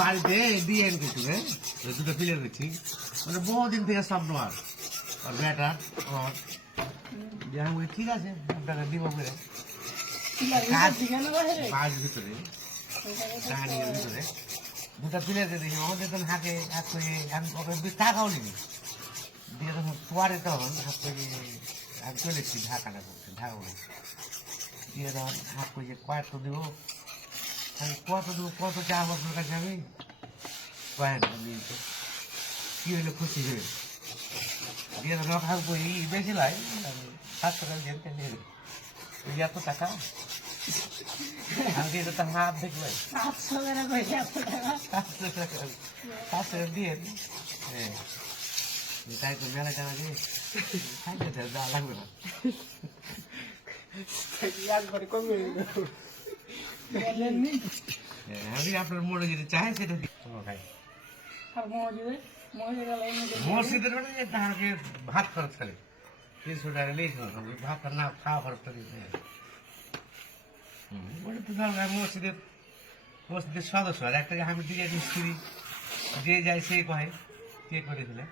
বাড়িতে দিয়ে কিছু দুটো ফিলে দিচ্ছি মানে বহুদিন থেকে স্বপ্ন আর বেটার আমার ঠিক আছে আপনাকে দিব করে বাড়ির ভিতরে ডাইনিংয়ের ভিতরে দুটা প্লেট দেখি আমাদের তখন হাঁকে হাত করে আমি ওকে টাকাও নিবি দিয়ে তখন পরে তখন হাত করে আমি চলে এসেছি ঢাকাটা করতে ঢাকা করে দিয়ে তখন হাত করে কয়েক তো দেবো আমি কত দেবো কত চাপ আপনার কাছে আমি কয়েক নিয়ে কী হইলে খুশি হয়ে দিয়ে তখন হাত করি বেশি লাই আমি 700 টাকা দিয়ে নিয়ে ওই এত টাকা আমি দিয়ে তো হাত দেখবে 700 দিয়ে হ্যাঁ তাই তো মেলা টাকা দিয়ে খাইতে যা লাগবে না আমি আপনার মনে যেটা চাই সেটা খাই মসজিদের মানে তাহাকে ভাত খরচ খালি 300 টাকা নিয়ে ভাত না খাওয়া খরচটা দিতে মসজিদের মসজিদের সদস্য আর একটা আমি দিকে মিস্ত্রি যে যাই সে কয় কে করে দিলে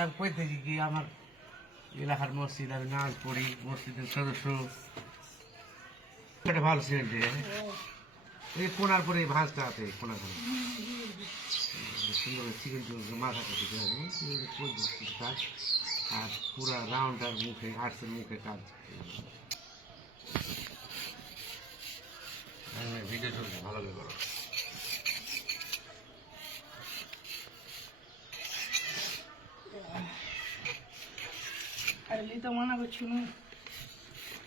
আমি কইতেছি কি আমার এলাকার মসজিদ আমি নামাজ পড়ি মসজিদের সদস্য একটা ভালো সিমেন্ট এই কোনার পরে এই ভাঁজটা আছে কোনার পরে সুন্দর চিকেন মাথা কাটি কাজ আর পুরা রাউন্ডার মুখে আর্টসের মুখে কাজ ভিডিও চলছে ভালো লাগে করো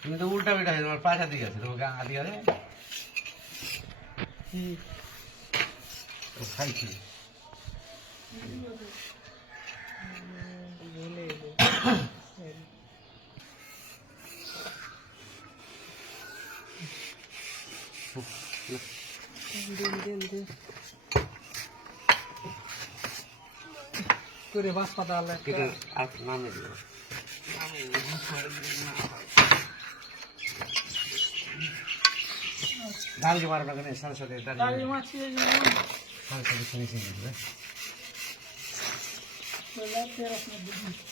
তুমি তো উল্টা বেটা তোমার পাশা দিকে আছে তোমার গা দিয়ে আছে খাইছি করে বাস পাতা নামে দিল ডাল के बारे में कहने सारे सारे डाल माछी है सारे सारे सुनी सी है बोला तेरा अपना बुद्धि